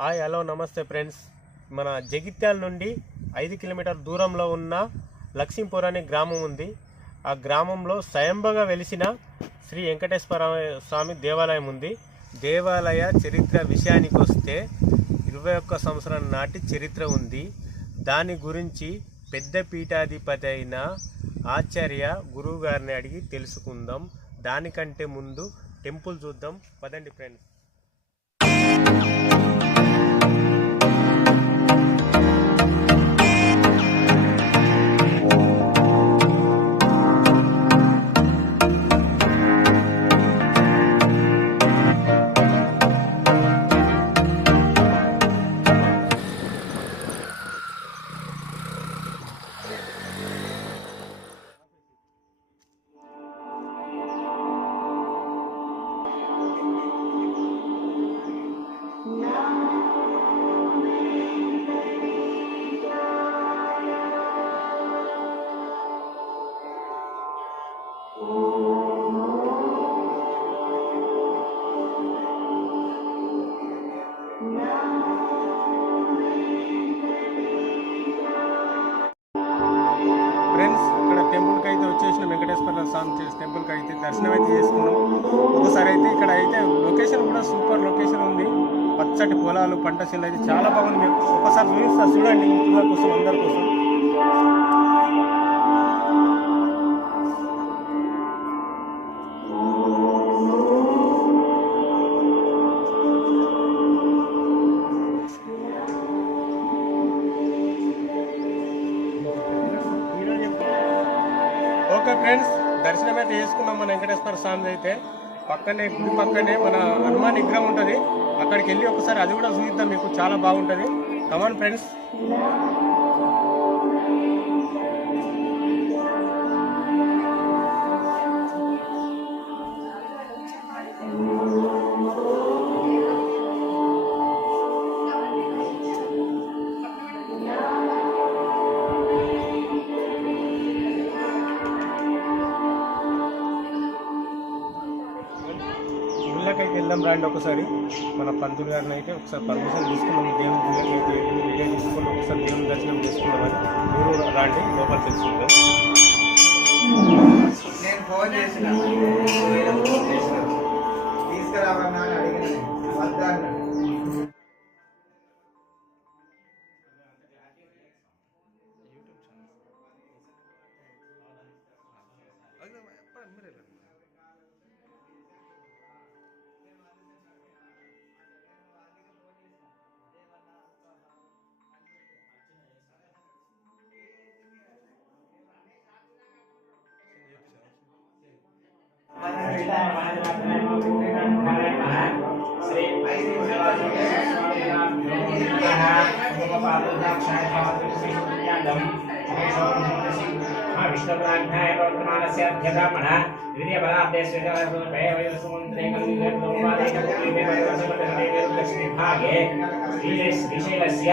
Hi hello నమస్తే friends. మన జగిత్యాల నుండి ఐదు కిలోమీటర్ దూరంలో ఉన్న లక్ష్మీపూర్ అనే గ్రామం ఉంది. ఆ గ్రామంలో స్వయంభగా వెలిసిన శ్రీ వెంకటేశ్వర స్వామి దేవాలయం ఉంది. దేవాలయ చరిత్ర విషయానికి వస్తే ఇరవై ఒక్క సంవత్సరం నాటి చరిత్ర ఉంది. దాని గురించి పెద్ద పీఠాధిపతి అయిన ఆచార్య గురువు గారిని అడిగి తెలుసుకుందాం. దానికంటే ముందు టెంపుల్ చూద్దాం. పదండి ఫ్రెండ్స్. వెంకటేశ్వర స్వామి టెంపుల్కి అయితే దర్శనం అయితే చేసుకున్నాం. ఒకసారి అయితే ఇక్కడ అయితే లొకేషన్ కూడా సూపర్ లొకేషన్ ఉంది. పచ్చటి పొలాలు పంట చేనులు అయితే చాలా బాగుంది. మీకు ఒకసారి చూపిస్తా చూడండి. పిల్లల కోసం అందరి కోసం. దర్శనం అయితే చేసుకున్నాం మన వెంకటేశ్వర స్వామి అయితే. పక్కనే గుడి పక్కనే మన హనుమాన్ విగ్రహం ఉంటుంది. అక్కడికి వెళ్ళి ఒకసారి అది కూడా చూపిద్దాం మీకు చాలా బాగుంటుంది. కమాన్ ఫ్రెండ్స్ గుళ్ళకైతే వెళ్దాం రండి ఒకసారి. మన పంతులు గారిని అయితే ఒకసారి పర్మిషన్ తీసుకున్నాం దేవుని గుళ్ళకి అయితే వీడియో తీసుకుని ఒకసారి దేవుని దర్శనం చేసుకున్నామని మీరు రాండి లోపల తెలుసుకుందాం విష్ణుప్రాజ్ఞాయ ప్రవర్తమానస్య అధ్యధామణ ద్వితీయపదార్థే శ్రీధరస్వరూపే వయస్సుమంత్రే లక్ష్మీభాగే శ్రీశైలస్య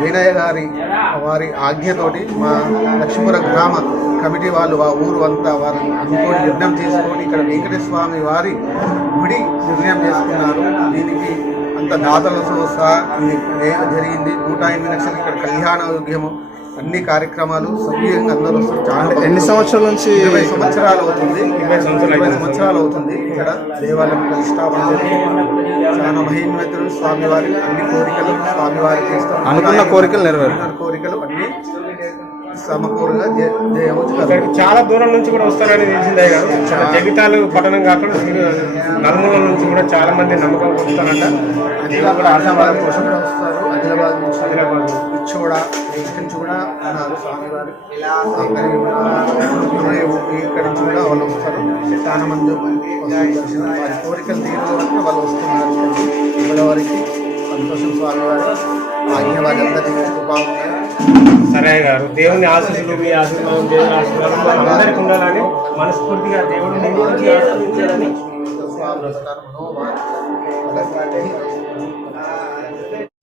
వీణయ్య గారి వారి ఆజ్ఞతోటి మా లక్ష్మీపుర గ్రామ కమిటీ వాళ్ళు ఆ ఊరు అంతా వారిని అనుకోని నిర్ణయం చేసుకొని ఇక్కడ వెంకటేశ్వర స్వామి వారి గుడి నిర్ణయం చేసుకున్నారు. దీనికి అంత దాతలతో సహా ఇది జరిగింది. నూట ఎనిమిది లక్షలు ఇక్కడ కళ్యాణ యోగ్యము అన్ని కార్యక్రమాలు సవ్యంగా అందరూ వస్తారు. చాలా ఎన్ని. సంవత్సరాల నుంచి ఇరవై సంవత్సరాలు అవుతుంది. ఇరవై సంవత్సరాలు ఇరవై అవుతుంది. సంవత్సరాలు అవుతుంది. ఇక్కడ దేవాలయం ప్రతిష్టాపన చాలా మహిమతులు స్వామివారి అన్ని కోరికలు స్వామివారి తీస్తారు అనుకున్న కోరికలు నెరవేరు కోరికలు సమకూరుగా ఇక్కడికి చాలా దూరం నుంచి కూడా వస్తారని తెలిసిందే కదా. చాలా. జగితాలు పట్టణం కాకుండా మీరు నలుమూల నుంచి కూడా చాలా మంది నమ్మకం వస్తారంట ఆదిలాబాద్ కోసం కూడా వస్తారు. ఆదిలాబాద్ నుంచి ఆదిలాబాద్. ఇచ్చోడ ఇక్కడి నుంచి కూడా ఉన్నారు స్వామివారు. ఇక్కడ ఇక్కడ నుంచి కూడా వాళ్ళు వస్తారు. చాలా మంది వారి కోరికలు తీరు వరకు వాళ్ళు వస్తున్నారు. ఇక్కడ వారికి సంతోషం స్వామి వారి ఆజ్ఞ వాళ్ళందరినీ బాగున్నాయి సరే గారు. దేవుని ఆశీస్సులు మీ ఆశీర్వాదం దేవుని ఆశీర్వాదం అందరికీ ఉండాలని మనస్ఫూర్తిగా దేవుడు నిన్ను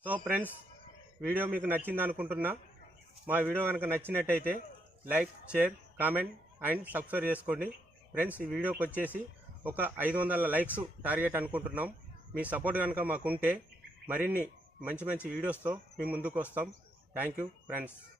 సో ఫ్రెండ్స్ వీడియో మీకు నచ్చింది అనుకుంటున్నా. మా వీడియో కనుక నచ్చినట్టయితే like share comment and subscribe చేసుకోండి. ఫ్రెండ్స్ ఈ వీడియోకి వచ్చేసి ఒక ఐదు వందల లైక్స్ టార్గెట్ అనుకుంటున్నాం. మీ సపోర్ట్ కనుక మాకుంటే మరిన్ని మంచి మంచి వీడియోస్తో మీ ముందుకు వస్తాం. Thank you friends.